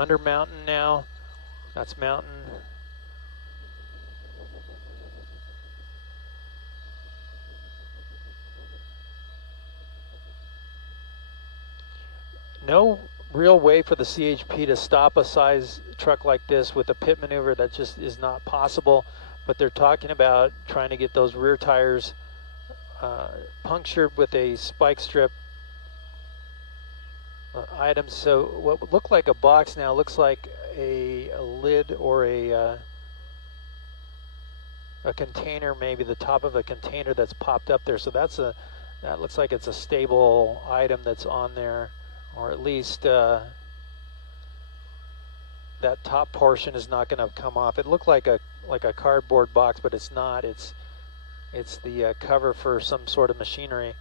Under mountain now. That's mountain. No real way for the CHP to stop a size truck like this with a pit maneuver. That just is not possible. But they're talking about trying to get those rear tires punctured with a spike strip items. So what would look like a box now looks like a lid or a container, maybe the top of a container that's popped up there. So that looks like it's a stable item that's on there, or at least that top portion is not going to come off. It looked like a cardboard box, but it's not. It's the cover for some sort of machinery.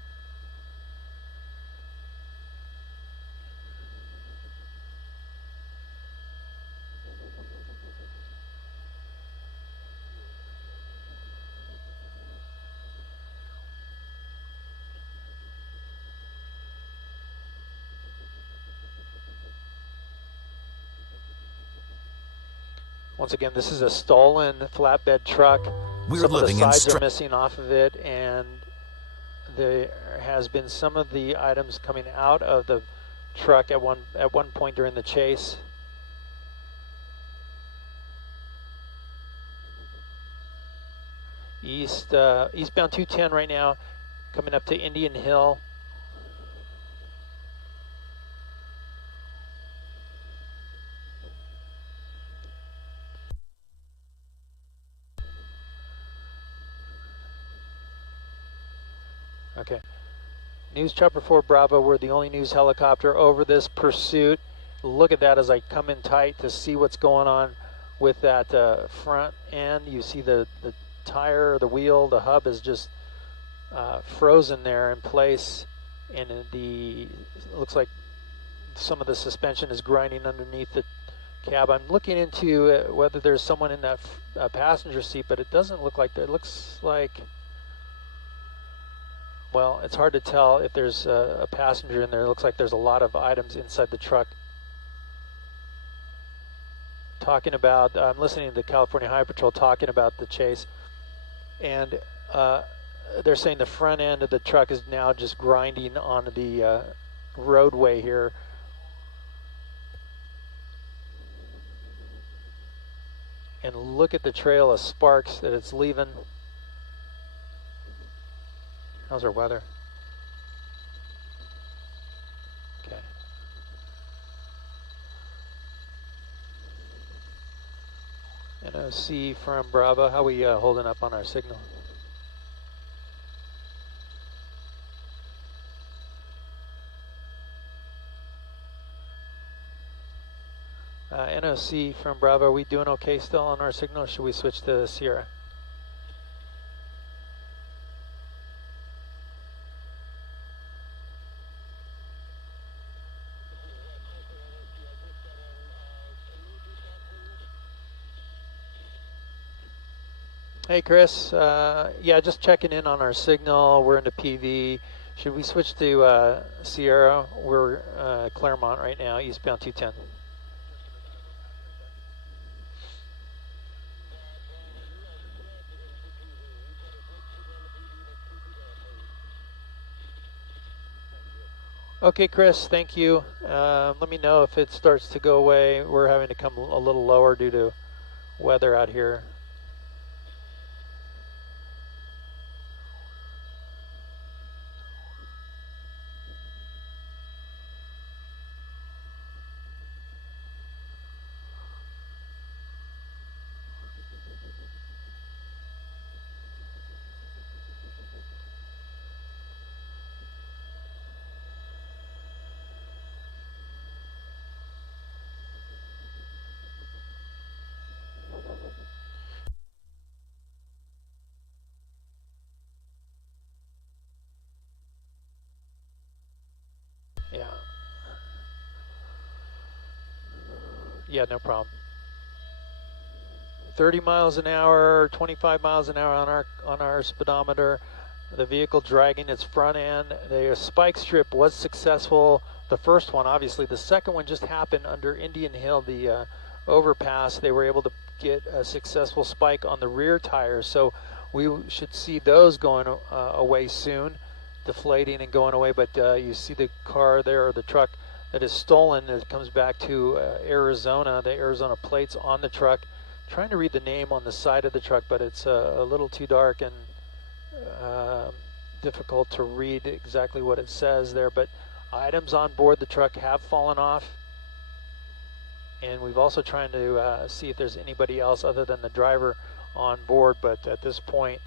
Once again, this is a stolen flatbed truck. Some of the sides are missing off of it, and there has been some of the items coming out of the truck at one point during the chase. Eastbound 210 right now, coming up to Indian Hill. Okay. News Chopper 4 Bravo, we're the only news helicopter over this pursuit. Look at that as I come in tight to see what's going on with that front end. You see the tire, the wheel, the hub is just frozen there in place, and it looks like some of the suspension is grinding underneath the cab. I'm looking into whether there's someone in that passenger seat, but it doesn't look like that. It looks like, well, it's hard to tell if there's a passenger in there. It looks like there's a lot of items inside the truck. Talking about, I'm listening to the California Highway Patrol talking about the chase, and they're saying the front end of the truck is now just grinding on the roadway here. And look at the trail of sparks that it's leaving. How's our weather? Okay. NOC from Bravo, how we holding up on our signal? NOC from Bravo, are we doing okay still on our signal, or should we switch to Sierra? Hey Chris, yeah, just checking in on our signal. We're into PV. Should we switch to Sierra? We're Claremont right now, eastbound 210. Okay, Chris, thank you. Let me know if it starts to go away. We're having to come a little lower due to weather out here. Yeah. Yeah, no problem. 30 miles an hour, 25 miles an hour on our speedometer. The vehicle dragging its front end. The spike strip was successful the first one, obviously. The second one just happened under Indian Hill, the overpass. They were able to get a successful spike on the rear tires, so we should see those going away soon, deflating and going away. But you see the car there, or the truck that is stolen, it comes back to Arizona, the Arizona plates on the truck. Trying to read the name on the side of the truck, but it's a little too dark and difficult to read exactly what it says there. But items on board the truck have fallen off, and we've also trying to see if there's anybody else other than the driver on board. But at this point,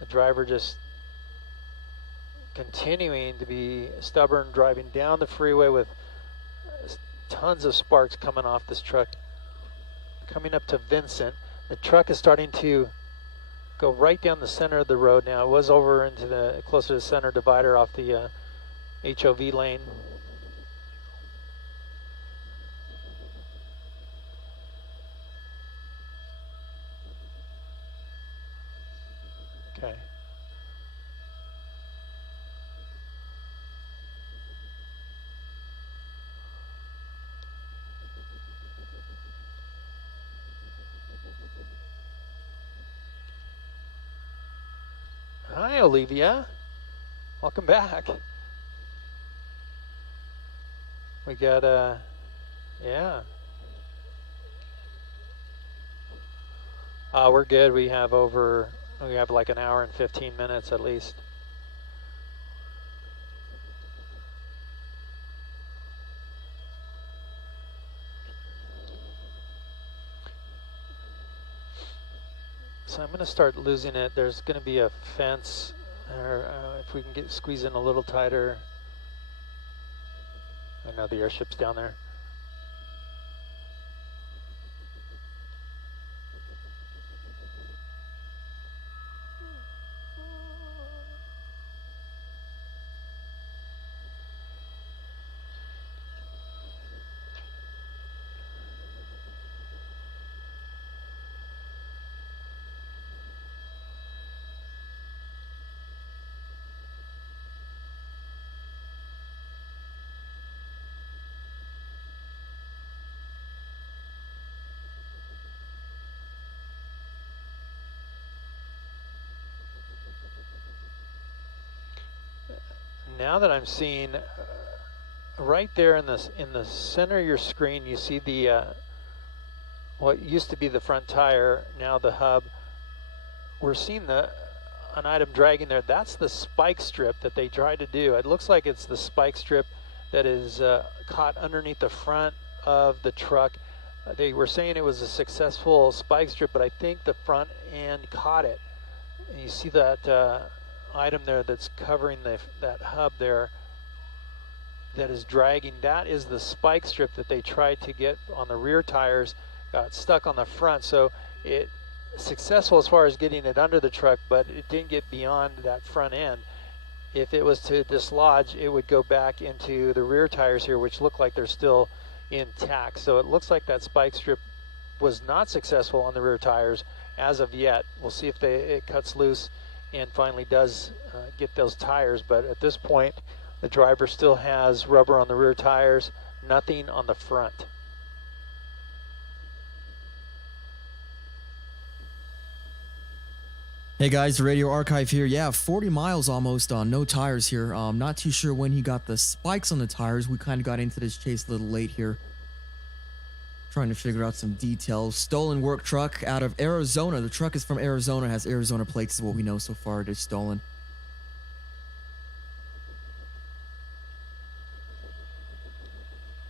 the driver just continuing to be stubborn, driving down the freeway with tons of sparks coming off this truck. Coming up to Vincent, the truck is starting to go right down the center of the road now. It was over into the closer to the center divider off the HOV lane. Okay. Hi, Olivia. Welcome back. We got yeah. We're good. We have like an hour and 15 minutes at least. So I'm going to start losing it. There's going to be a fence, or if we can squeeze in a little tighter. I know the airship's down there. Now that I'm seeing right there in the center of your screen, you see the what used to be the front tire, now the hub. We're seeing an item dragging there. That's the spike strip that they tried to do. It looks like it's the spike strip that is caught underneath the front of the truck. They were saying it was a successful spike strip, but I think the front end caught it. And you see that item there that's covering that hub there that is dragging. That is the spike strip that they tried to get on the rear tires, got stuck on the front. So it successful as far as getting it under the truck, but it didn't get beyond that front end. If it was to dislodge, it would go back into the rear tires here, which look like they're still intact. So it looks like that spike strip was not successful on the rear tires as of yet. We'll see if it cuts loose and finally does get those tires, but at this point the driver still has rubber on the rear tires, nothing on the front. Hey guys, Radio Archive here. Yeah, 40 miles almost on no tires here. Not too sure when he got the spikes on the tires. We kind of got into this chase a little late here. Trying to figure out some details. Stolen work truck out of Arizona. The truck is from Arizona, has Arizona plates is what we know so far. It is stolen.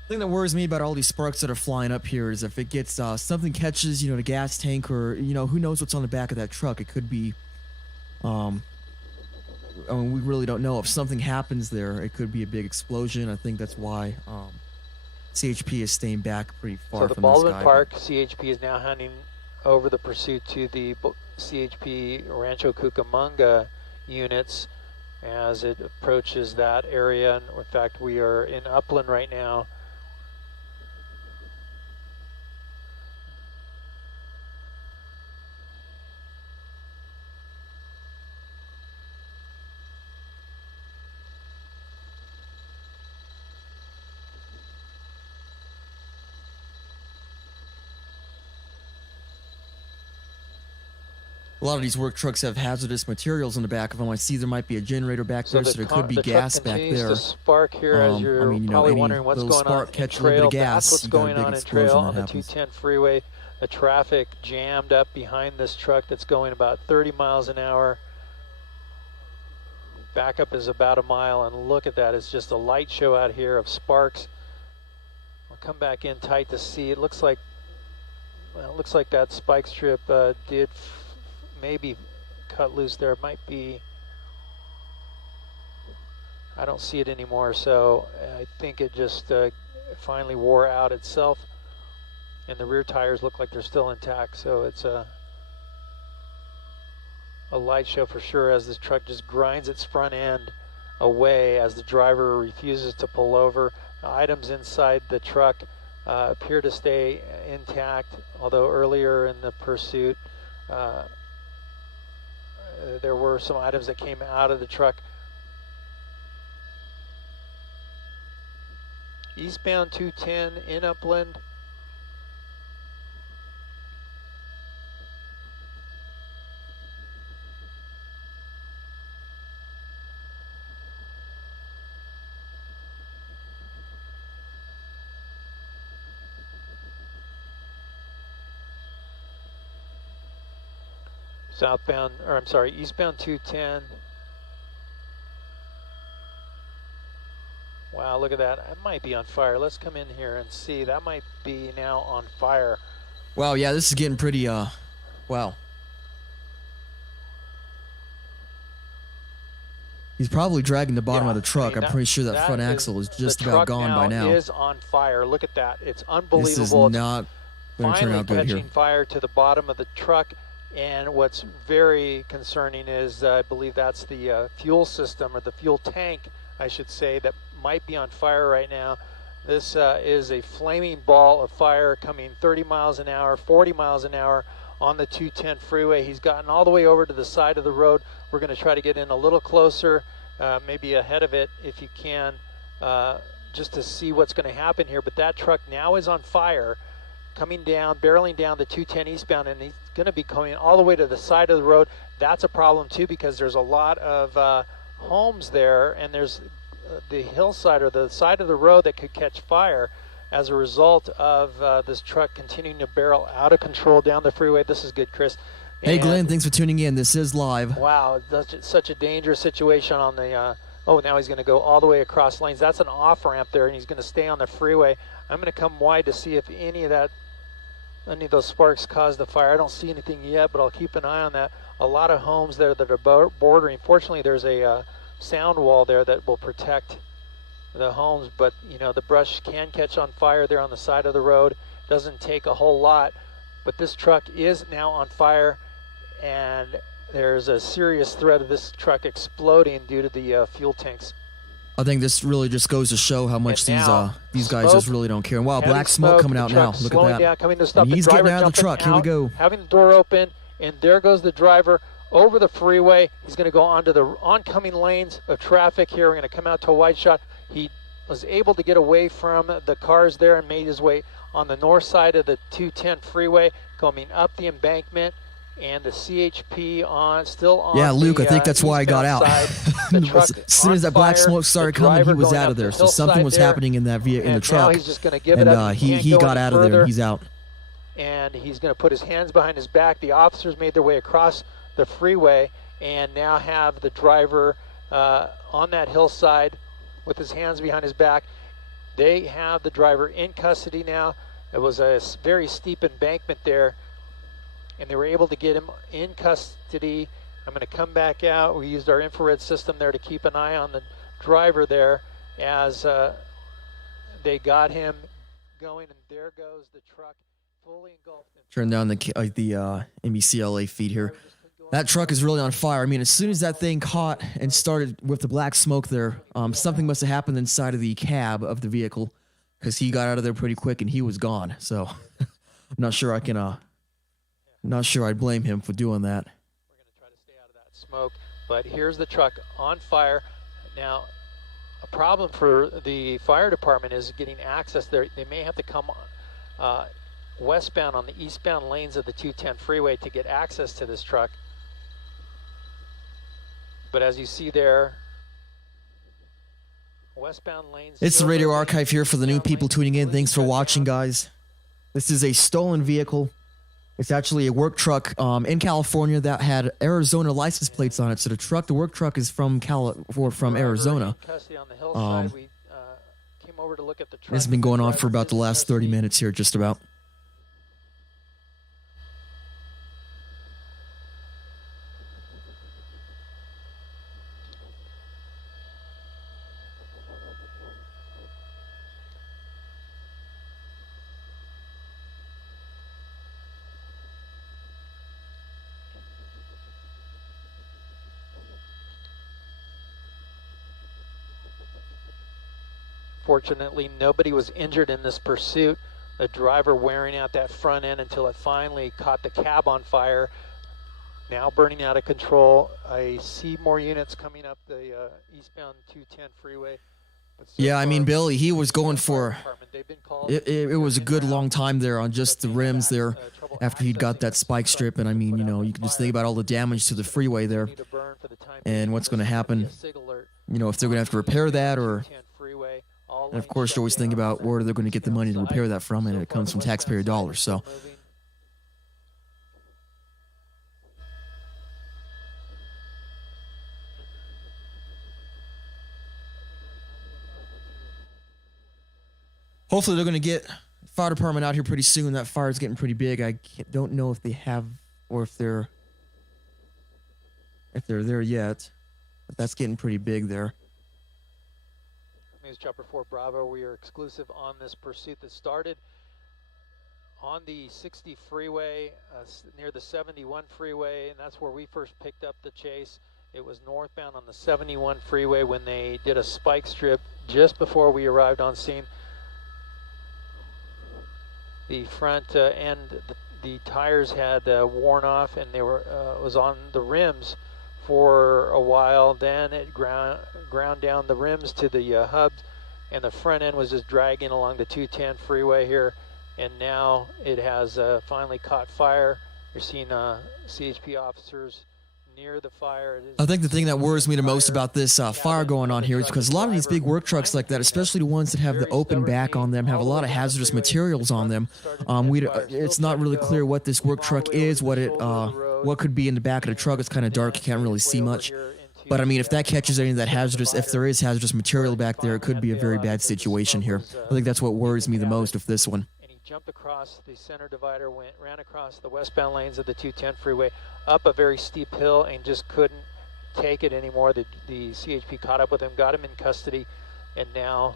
The thing that worries me about all these sparks that are flying up here is if it gets, something catches, the gas tank, or, who knows what's on the back of that truck. It could be, we really don't know. If something happens there, it could be a big explosion. I think that's why, CHP is staying back pretty far from this guy. So the Baldwin Park CHP is now handing over the pursuit to the CHP Rancho Cucamonga units as it approaches that area. And in fact, we are in Upland right now. A lot of these work trucks have hazardous materials in the back of them. I see there might be a generator back there, so there could be gas back there. To spark here, as you're probably wondering what's going on in trail. That's what's going on in trail on the 210 freeway. The traffic jammed up behind this truck that's going about 30 miles an hour. Backup is about a mile, and look at that. It's just a light show out here of sparks. I'll come back in tight to see. It looks like, well, it looks like that spike strip did maybe cut loose there. It might be, I don't see it anymore, so I think it just finally wore out itself, and the rear tires look like they're still intact, so it's a light show for sure as this truck just grinds its front end away as the driver refuses to pull over. Items inside the truck appear to stay intact, although earlier in the pursuit there were some items that came out of the truck. Eastbound 210 in Upland. Southbound, or I'm sorry, eastbound 210. Wow, look at that. It might be on fire. Let's come in here and see. That might be now on fire. Wow, yeah, this is getting pretty, wow. He's probably dragging the bottom of the truck. I'm pretty sure that front axle is just about gone by now. The truck is on fire. Look at that. It's unbelievable. This is not going to turn out good here. Catching fire to the bottom of the truck. And what's very concerning is I believe that's the fuel system, or the fuel tank, I should say, that might be on fire right now. This is a flaming ball of fire coming 30 miles an hour, 40 miles an hour on the 210 freeway. He's gotten all the way over to the side of the road. We're going to try to get in a little closer, maybe ahead of it if you can, just to see what's going to happen here. But that truck now is on fire, coming down, barreling down the 210 eastbound, and he's going to be coming all the way to the side of the road. That's a problem too, because there's a lot of homes there, and there's the hillside or the side of the road that could catch fire as a result of this truck continuing to barrel out of control down the freeway. This is good, Chris. Hey, Glenn, thanks for tuning in. This is live. Wow, that's such a dangerous situation on the, oh, now he's going to go all the way across lanes. That's an off-ramp there, and he's going to stay on the freeway. I'm going to come wide to see if any of those sparks caused the fire. I don't see anything yet, but I'll keep an eye on that. A lot of homes there that are bordering. Fortunately, there's a sound wall there that will protect the homes, but you know, the brush can catch on fire there on the side of the road. Doesn't take a whole lot, but this truck is now on fire, and there's a serious threat of this truck exploding due to the fuel tanks. I think this really just goes to show how much these guys just really don't care. And wow, black smoke coming out now. Look at that. Down, coming to stop. And he's getting out of the truck. Here we go. Having the door open, and there goes the driver over the freeway. He's going to go onto the oncoming lanes of traffic here. We're going to come out to a wide shot. He was able to get away from the cars there and made his way on the north side of the 210 freeway, coming up the embankment. And the CHP still on. Yeah, Luke, I think that's why I got out. As soon as that black smoke started coming, he was out of there. So something was happening in that in the truck. Now he's just going to give it up. He got out of there. He's out. And he's going to put his hands behind his back. The officers made their way across the freeway and now have the driver on that hillside with his hands behind his back. They have the driver in custody now. It was a very steep embankment there, and they were able to get him in custody. I'm going to come back out. We used our infrared system there to keep an eye on the driver there as they got him going, and there goes the truck fully engulfed. Turn down the NBCLA feed here. That truck is really on fire. I mean, as soon as that thing caught and started with the black smoke there, something must have happened inside of the cab of the vehicle, because he got out of there pretty quick and he was gone. So I'm not sure I can, not sure I'd blame him for doing that. We're going to try to stay out of that smoke, but here's the truck on fire. Now, a problem for the fire department is getting access there. They may have to come westbound on the eastbound lanes of the 210 freeway to get access to this truck. But as you see there, westbound lanes. It's the Radio Archive here for the new people tuning in. Thanks for watching, guys. This is a stolen vehicle. It's actually a work truck in California that had Arizona license plates on it. So the work truck is from Arizona. It's been going on for about the last 30 minutes here, just about. Fortunately, nobody was injured in this pursuit. The driver wearing out that front end until it finally caught the cab on fire. Now burning out of control. I see more units coming up the eastbound 210 freeway. Yeah, I mean, Billy, he was going for it was a good long time there on just the rims there after he'd got that spike strip. And I mean, you know, you can just think about all the damage to the freeway there and what's going to happen, you know, if they're going to have to repair that, or, and of course, you always think about where they're going to get the money to repair that from, and it comes from taxpayer dollars. So hopefully they're going to get fire department out here pretty soon. That fire is getting pretty big. I don't know if they have, or if they're there yet, but that's getting pretty big there. News Chopper 4 Bravo, we are exclusive on this pursuit that started on the 60 freeway near the 71 freeway, and that's where we first picked up the chase. It was northbound on the 71 freeway when they did a spike strip just before we arrived on scene. The front end, the tires had worn off, and they were was on the rims for a while. Then it ground down the rims to the hubs, and the front end was just dragging along the 210 freeway here, and now it has finally caught fire. You're seeing CHP officers near the fire. I think the thing that worries me the most about this fire going on here is because a lot of these big work trucks like that, especially the ones that have the open back on them, have a lot of hazardous materials on them. It's not really clear what this work truck is, what could be in the back of the truck. It's kind of dark, you can't really see much. But I mean, if that catches any of that hazardous, if there is hazardous material back there, it could be a very bad situation here. I think that's what worries me the most with this one. Jumped across the center divider, ran across the westbound lanes of the 210 freeway, up a very steep hill, and just couldn't take it anymore. The CHP caught up with him, got him in custody, and now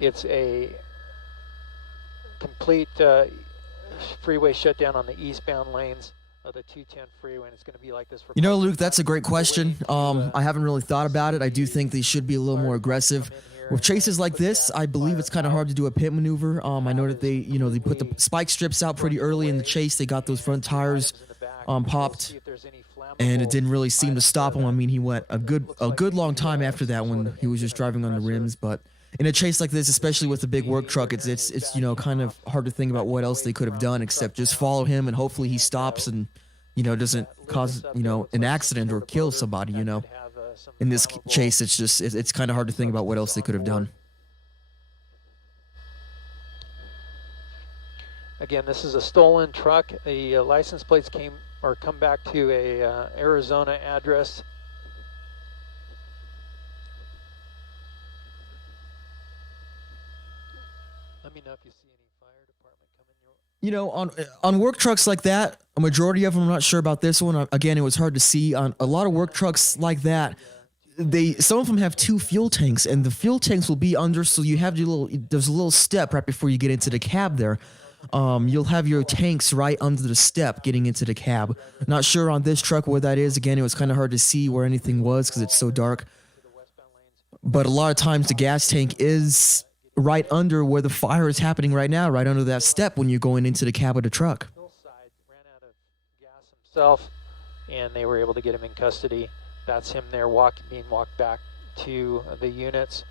it's a complete freeway shutdown on the eastbound lanes of the 210 freeway, and it's going to be like this for. You know, Luke, that's a great question. I haven't really thought about it. I do think they should be a little more aggressive. With chases like this, I believe it's kind of hard to do a pit maneuver. I know that they put the spike strips out pretty early in the chase. They got those front tires popped, and it didn't really seem to stop him. I mean, he went a good long time after that when he was just driving on the rims. But in a chase like this, especially with a big work truck, it's kind of hard to think about what else they could have done except just follow him, and hopefully he stops and doesn't cause an accident or kill somebody. In this chase, it's kind of hard to think about what else they could have done. Again, this is a stolen truck. The license plates come back to a Arizona address. Let me know if you see any fire department coming. On work trucks like that, a majority of them, I'm not sure about this one. Again, it was hard to see. On a lot of work trucks like that, some of them have two fuel tanks, and the fuel tanks will be under, so you have there's a little step right before you get into the cab there. You'll have your tanks right under the step getting into the cab. Not sure on this truck where that is. Again, it was kind of hard to see where anything was because it's so dark. But a lot of times the gas tank is right under where the fire is happening right now, right under that step when you're going into the cab of the truck. Ran out of gas himself, and they were able to get him in custody. That's him there being walked back to the units.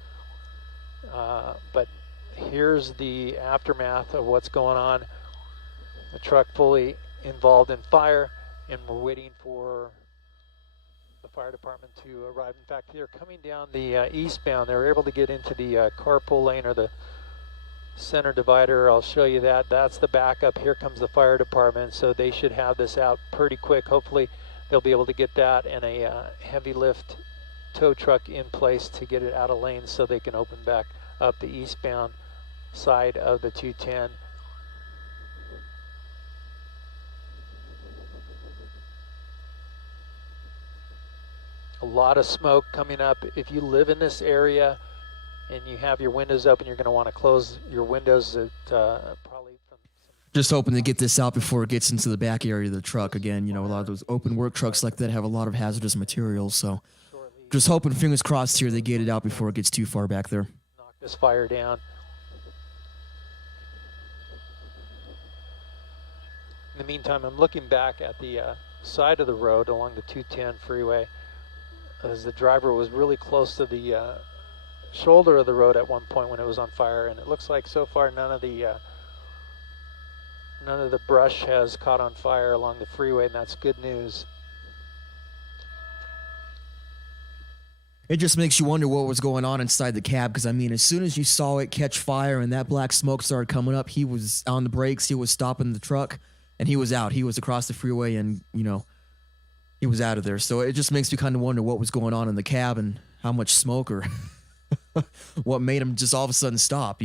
But here's the aftermath of what's going on. The truck fully involved in fire, and we're waiting for the fire department to arrive. In fact, they're coming down the eastbound. They were able to get into the carpool lane or the center divider. I'll show you that. That's the backup. Here comes the fire department, so they should have this out pretty quick. Hopefully they'll be able to get that and a heavy lift tow truck in place to get it out of lane so they can open back up the eastbound side of the 210. A lot of smoke coming up. If you live in this area and you have your windows open, you're going to want to close your windows at probably from just hoping to get this out before it gets into the back area of the truck. Again, a lot of those open work trucks like that have a lot of hazardous materials, so just hoping, fingers crossed here, they get it out before it gets too far back there. Knock this fire down. In the meantime, I'm looking back at the side of the road along the 210 freeway as the driver was really close to the shoulder of the road at one point when it was on fire, and it looks like so far none of the brush has caught on fire along the freeway, and that's good news. It just makes you wonder what was going on inside the cab, because I mean, as soon as you saw it catch fire and that black smoke started coming up, he was on the brakes, he was stopping the truck, and he was out. He was across the freeway, and he was out of there. So it just makes me kind of wonder what was going on in the cab and how much smoke or what made him just all of a sudden stop,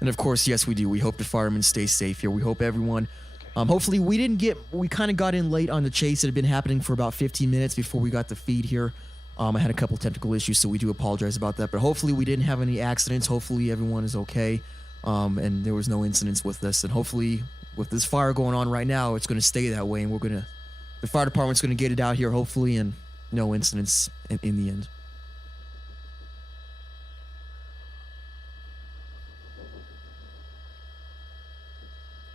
And of course, yes, we do. We hope the firemen stay safe here. We hope everyone, hopefully we kind of got in late on the chase. It had been happening for about 15 minutes before we got the feed here. I had a couple technical issues, so we do apologize about that. But hopefully we didn't have any accidents. Hopefully everyone is okay, and there was no incidents with this. And hopefully with this fire going on right now, it's going to stay that way, and the fire department's going to get it out here, hopefully, and no incidents in the end.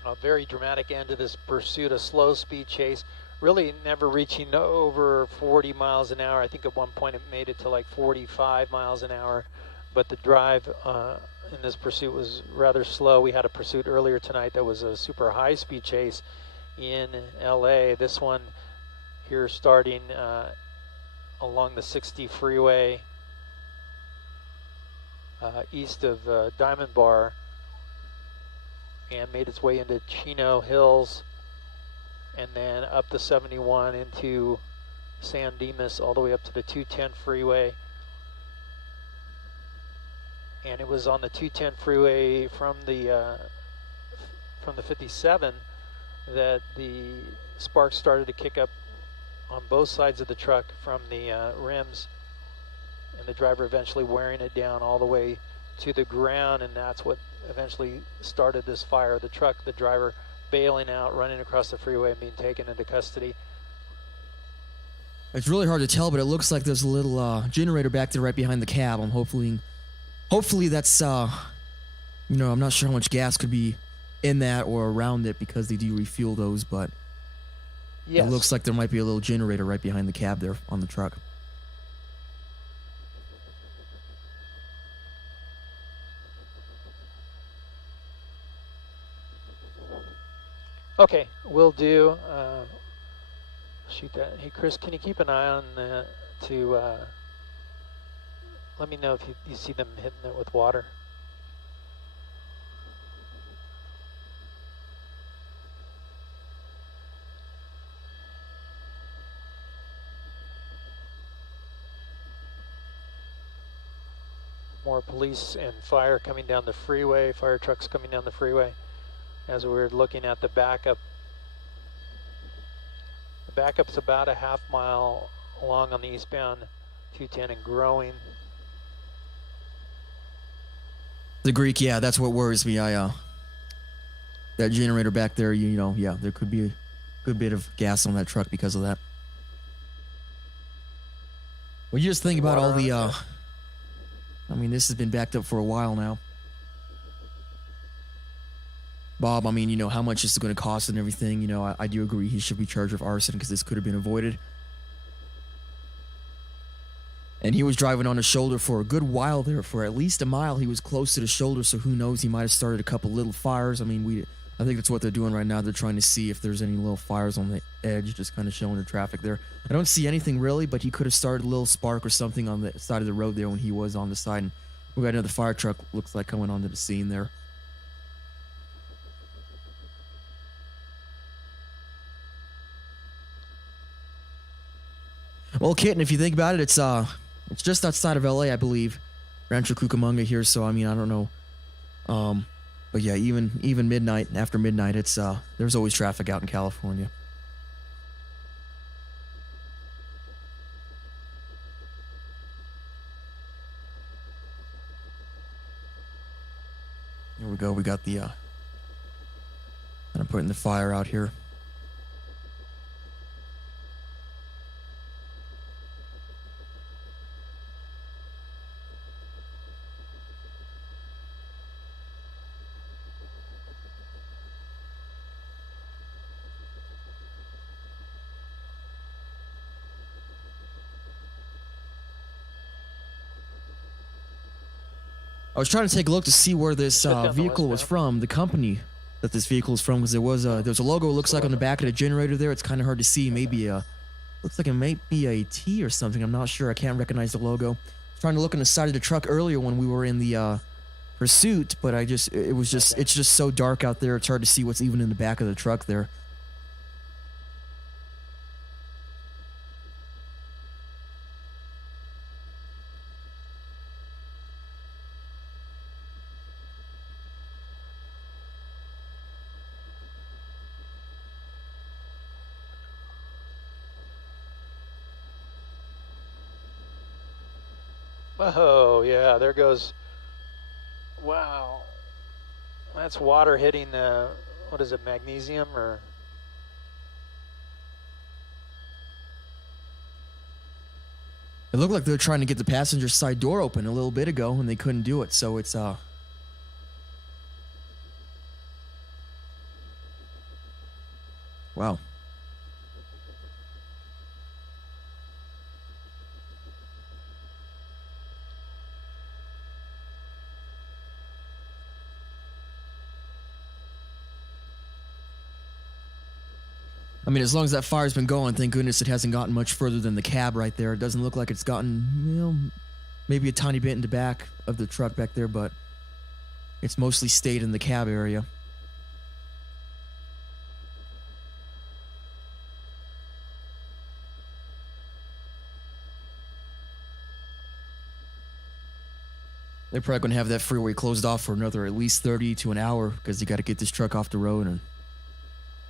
A very dramatic end to this pursuit, a slow speed chase, really never reaching over 40 miles an hour. I think at one point it made it to like 45 miles an hour, but the drive in this pursuit was rather slow. We had a pursuit earlier tonight that was a super high speed chase in LA. This one here starting along the 60 freeway east of Diamond Bar, and made its way into Chino Hills, and then up the 71 into San Dimas, all the way up to the 210 freeway. And it was on the 210 freeway from the 57 that the sparks started to kick up on both sides of the truck from the rims, and the driver eventually wearing it down all the way to the ground, and that's what eventually started this fire. The truck, the driver bailing out, running across the freeway and being taken into custody. It's really hard to tell, but it looks like there's a little generator back there right behind the cab. Hopefully that's I'm not sure how much gas could be in that or around it, because they do refuel those, but yes, it looks like there might be a little generator right behind the cab there on the truck. Okay, will do. Shoot that. Hey, Chris, can you keep an eye on let me know if you see them hitting it with water. More police and fire coming down the freeway, fire trucks coming down the freeway. As we were looking at the backup. The backup's about a half mile along on the eastbound 210 and growing. The Greek, yeah, that's what worries me. That generator back there, yeah, there could be a good bit of gas on that truck because of that. Well, you just think about all the, this has been backed up for a while now. Bob, how much is it going to cost and everything? I do agree he should be charged with arson because this could have been avoided. And he was driving on the shoulder for a good while there. For at least a mile, he was close to the shoulder, so who knows, he might have started a couple little fires. I mean, I think that's what they're doing right now. They're trying to see if there's any little fires on the edge, just kind of showing the traffic there. I don't see anything really, but he could have started a little spark or something on the side of the road there when he was on the side. And we got another fire truck, looks like, coming onto the scene there. Well, Kitten, if you think about it, it's just outside of LA, I believe, Rancho Cucamonga here. So I mean, I don't know, but yeah, even midnight, after midnight, it's there's always traffic out in California. Here we go. We got the kind of putting the fire out here. I was trying to take a look to see where this vehicle was from, the company that this vehicle is from, because there's a logo, it looks like, on the back of the generator there. It's kind of hard to see. Maybe looks like it might be a T or something. I'm not sure. I can't recognize the logo. I was trying to look on the side of the truck earlier when we were in the pursuit, but it's just so dark out there. It's hard to see what's even in the back of the truck there. Oh, yeah, there goes. Wow. That's water hitting the, what is it, magnesium or? It looked like they were trying to get the passenger side door open a little bit ago, and they couldn't do it, so it's, wow. I mean, as long as that fire's been going, thank goodness it hasn't gotten much further than the cab right there. It doesn't look like it's gotten, maybe a tiny bit in the back of the truck back there, but it's mostly stayed in the cab area. They're probably going to have that freeway closed off for another at least 30 to an hour because you got to get this truck off the road and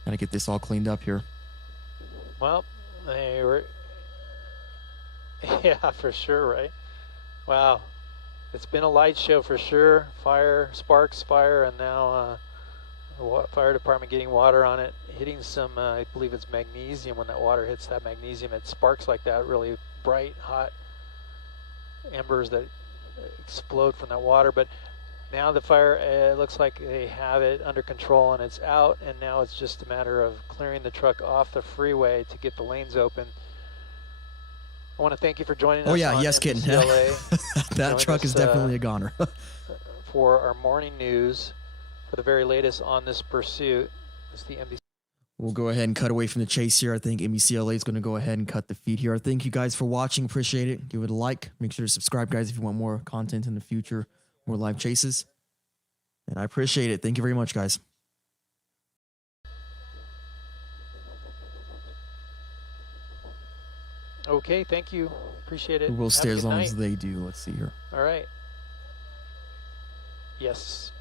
got to get this all cleaned up here. Well, they were, yeah, for sure, right? Wow, it's been a light show for sure. Fire, sparks, fire, and now fire department getting water on it, hitting some, I believe it's magnesium. When that water hits that magnesium, it sparks like that, really bright, hot embers that explode from that water. But now the fire, it looks like they have it under control and it's out, and now it's just a matter of clearing the truck off the freeway to get the lanes open. I want to thank you for joining us. Oh yeah, on yes, Kitten. That truck is definitely a goner. For our morning news, for the very latest on this pursuit, it's the NBC. We'll go ahead and cut away from the chase here. I think NBCLA is going to go ahead and cut the feed here. Thank you guys for watching. Appreciate it. Give it a like. Make sure to subscribe, guys, if you want more content in the future, more live chases. And I appreciate it. Thank you very much, guys. Okay, thank you. Appreciate it. We'll stay as long night. as they do. Let's see here. All right. Yes.